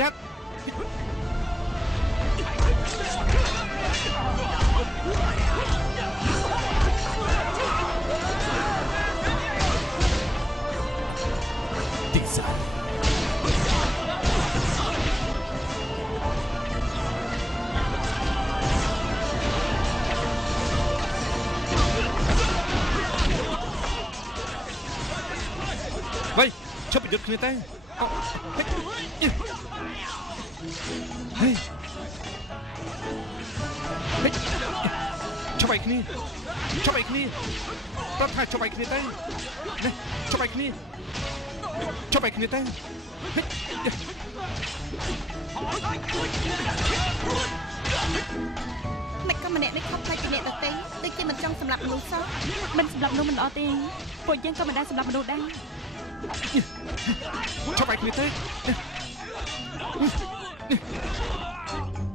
ដាត់ទីសា喂ឈប់ប្រយុទ្ធគ្នាទៅហេឈប់ឲ្យគ្នាឈប់ឲ្យគ្នាប្រាប់ថាឈប់ឲ្យគ្នាទៅនេះឈប់ឲ្យគ្នាឈប់ឲ្យគ្នាទៅមិនក៏ម្នាក់នេះខំផ្លាច់ម្នាក់ទៅទេដូចជាមិនចង់សម្លាប់មនុស្សសោះមិនសម្លាប់មនុស្សមិនល្អទេពួកយើងក៏មិនដែរសម្លាប់មនុស្សដែរឈប់ឲ្យគ្នាទៅ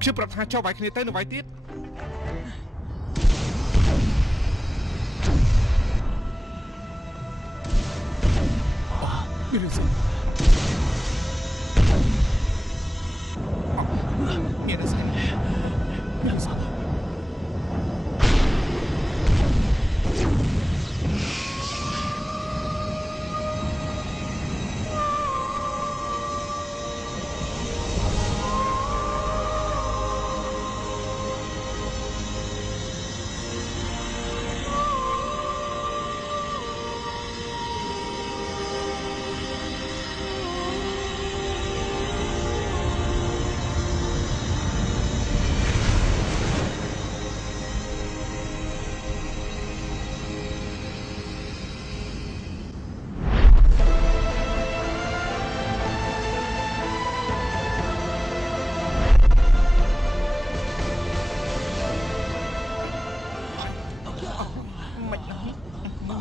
ខ្ញុំប្រាប់ថាឈប់ឲ្យគ្នាទៅនៅវាយទៀត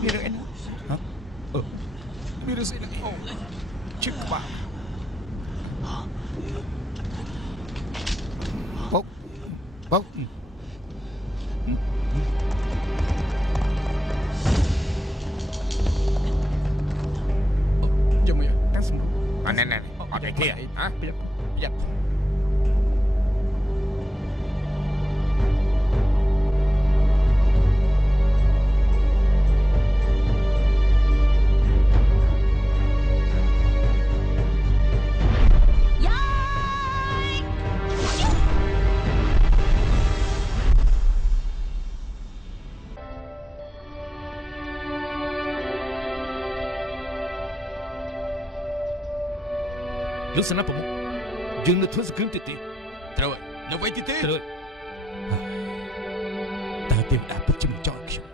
មានរឿងមានរឿងមានរឿងលោកសេនាប្រមុខយើងនៅធ្វើសង្គ្រាមទៀតទេត្រូវហើយនៅវិញទៀតទេត្រូវតើទេវតាពិតជាមិនចង់ខ្ញុំ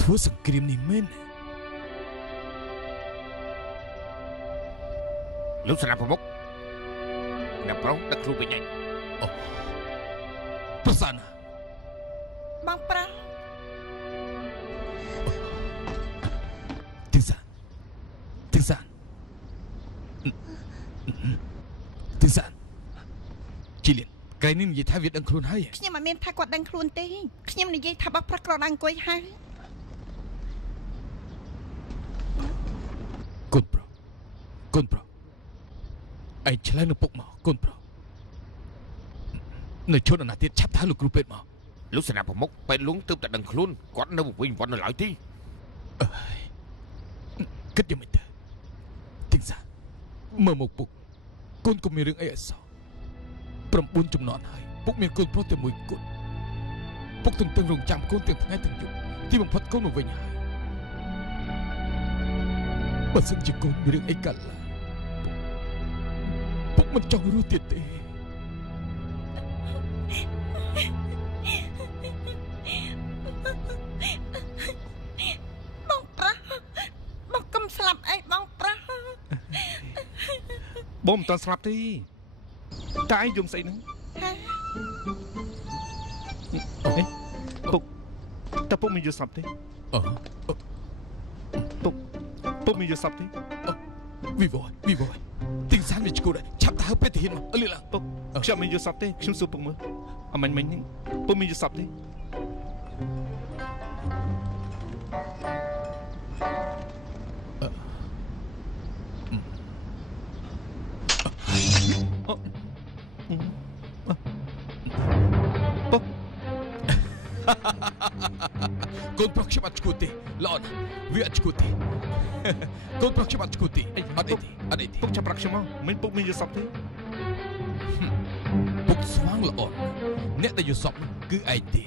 ធ្វើសង្គ្រាមនេះមែនលោកសេនាប្រមុខអ្នកប្រុសដឹកខ្លួនវិញហើយអូប្រសានបងប្រាំទីសាជីលៀនក្រែងនេះនិយាយថាវាដឹងខ្លួនហើយខ្ញុំមិនមានថាគាត់ដឹងខ្លួនទេខ្ញុំនិយាយថាបោះប្រាស់ក្រដាអង្គុយហើយកូនប្រុសឯងឆ្លើយនឹងពុកមកកូនប្រុសនៅឈុតអាណាទៀតឆាប់ថាលោកគ្រូពេទ្យមកលោកសេនាប្រមុខពេទ្យលងទើបតែដឹងខ្លួនគាត់នៅវិញវត្តនៅឡើយទេគិតយ៉ាងម៉េចទៅទីសាមើលមកពុកកូនកុំមានរឿងអីអសោះ9 ជំនាន់ហើយពុកមានកូនប្រុសតែ1គត់ពុកទន្ទឹងរង់ចាំកូនទាំងថ្ងៃទាំងយប់ទីបំផុតកូនមកវិញហើយបើសិនជាកូនមានរឿងអីកើតឡើងពុកមិនចង់រស់ទៀតទេបងប្រាស់បងកុំស្លាប់អីបងប្រាស់បងមិនទាន់ស្លាប់ទេតែឯងយំស្អីហ្នឹងពុកតើពុកមានយល់ស្លាប់ទេពុកមានយល់ស្លាប់ទេវីវ៉យទីសានវាឈួតឆាប់ទៅហៅពេទ្យទាហានមកអលីឡាពុកខ្ញុំមានយល់ស្លាប់ទេខ្ញុំសួរពុកមើលអមាញ់មិញហ្នឹងពុកមានយល់ស្លាប់ទេ ូនប្រុសខ្ញុំអត់ឈួតទេល្អណាស់វាអត់ឈួតទេកូនប្រុសខ្ញុំអត់ឈួតទេអត់អីទេអត់អីទេពុកចាប់ប្រាក់ខ្ញុំមកមិនពុកមានយល់សពទេពុកស្វាងល្អអ្នកដែលយល់សពគឺឯងទេ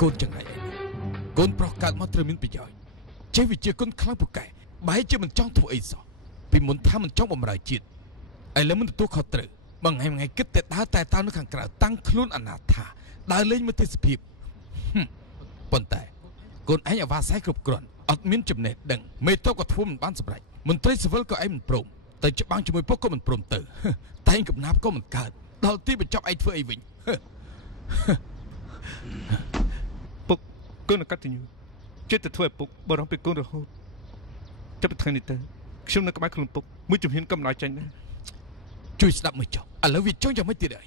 កូនចង្រៃឯងកូនប្រុសកើតមកត្រូវមានប្រយោជន៍ចេះវិជាគុណខ្លាំងពូកែបែរជាមិនចង់ធ្វើអីសោះពីមុនថាមិនចង់បំរើជាតិឥឡូវមិនទទួលខុសត្រូវមួយថ្ងៃគិតតែដើរតែតើនៅខាងក្រៅតាំងខ្លួនអនាថាដើរលេងមើលទេសភាពប៉ុន្តែកូនឯងអាវ៉ាសែគ្រប់គ្រាន់អត់មានចំណេះដឹងមេតបក៏ធ្វើមិនបានសម្រេចមន្ត្រីស៊ីវិលក៏ឯងមិនព្រមតែច្បាំងជាមួយពុកក៏មិនព្រមទៅតែឯងកំណាប់ក៏មិនកើតដល់ទីបញ្ចប់ឯងធ្វើអីវិញពុកកូនអកតញ្ញូចិត្តទៅធ្វើឲ្យពុកបរំពីកូនរហូតចាប់ពីថ្ងៃនេះទៅខ្ញុំនៅក្បែរខ្លួនពុកមួយជំហានកំណត់ចាញ់ណាជួយស្ដាប់មើលចុះឥឡូវវាចង់យ៉ាងម៉េចទៀតអី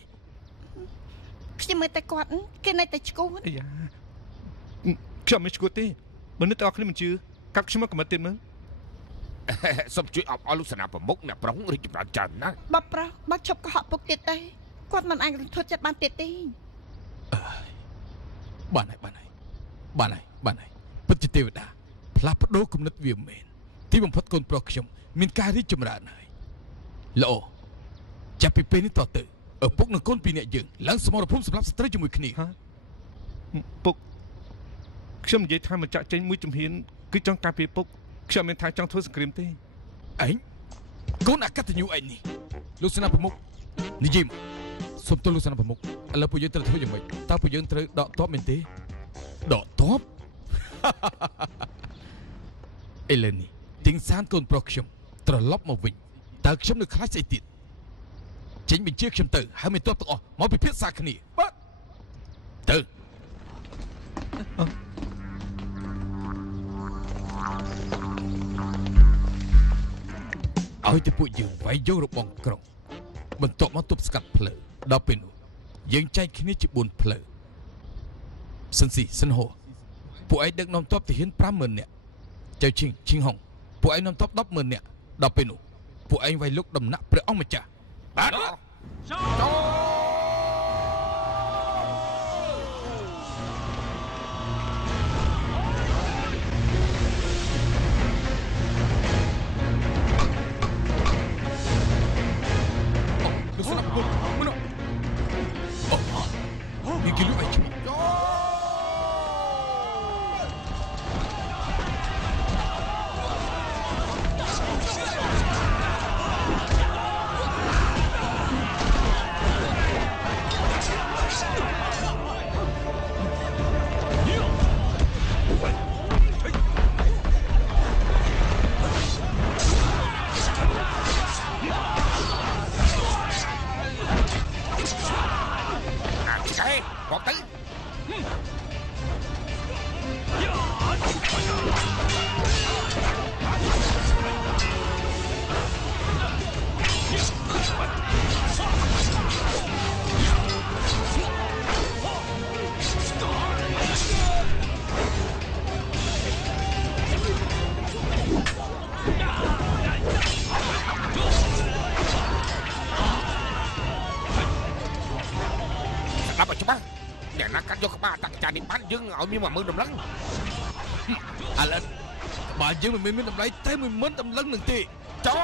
ខ្ញុំមើលតែគាត់គេនៅតែឈួតអាយ៉ាខ្ញុំមិនឈួតទេបើអ្នកទាំងអស់គ្នាមិនជឿកាប់ខ្ញុំមកកំណត់ទៀតមើលសូមជួយអបអរលោកសេនាប្រមុខអ្នកប្រុងរីកចម្រើនច្រើនណាស់បើប្រុសបើឈប់កុហកពុកទៀតទេគាត់មិនអាចរន្ធត់ចិត្តបានទៀតទេបានហើយពិតជាទេវតាផ្លាស់ប្ដូរគំនិតវាមែនទីបំផុតកូនប្រុសខ្ញុំមានការរីកចម្រើនហើយល្អចាប់ពីពេលនេះតទៅឪពុកនិងកូនពីរនាក់យើងឡើងសមរភូមិសម្រាប់ស្ត្រីជាមួយគ្នាពុកខ្ញុំនិយាយថាមកចាក់ចេញមួយជំហានគឺចង់ការពារពុកខ្ញុំមិនថាចង់ធ្វើសង្គ្រាមទេឯងកូនអកតញ្ញូឯងនេះលោកសេនាប្រមុខនិយាយមកសុំទោសលោកសេនាប្រមុខឥឡូវពួកយើងត្រូវធ្វើយ៉ាងម៉េចតើពួកយើងត្រូវដកទ័ពមែនទេដកទ័ពឥឡូវនេះទីងសានកូនប្រុសខ្ញុំត្រឡប់មកវិញតើខ្ញុំនៅខ្លាចស្អីទៀតចេញបញ្ជាខ្ញុំទៅហើយមិនទ័ពទាំងអស់មកពិភាក្សាគ្នាបាទទៅឲ្យទៅពួកយើងវាយយករបងក្រុងបន្ទាប់មកទប់ស្កាត់ផ្លូវដល់ពេលនោះយើងចែកគ្នាជា4ផ្លូវសិនស៊ីសិនហោពួកឯងដឹកនាំទ័ពទាហាន 50,000 នាក់ចៅឈីងហុងពួកឯងនាំទ័ព 10,000 នាក់ដល់ពេលនោះពួកឯងវាយលុកដំណាក់ព្រះអង្គម្ចាស់បាទលោកស្លាប់មុនអូនេះគេលុកឯងឈ្មោះយើងឲ្យមាន 10000 តម្លឹងឥឡូវបើយើងមិនមានតម្លៃតែ 10000 តម្លឹងនឹងទេចូល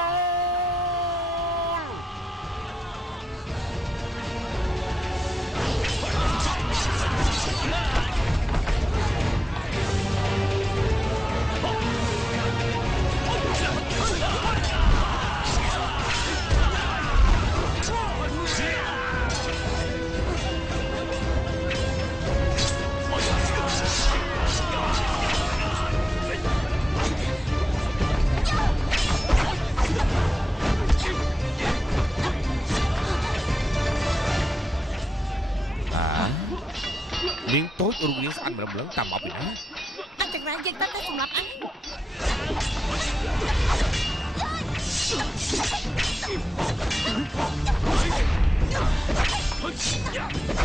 នាងតូចរូបរាងស្អាតម្លឹងតាមមកពីណាអញ្ចឹងយើងទៅសម្រាប់អញអ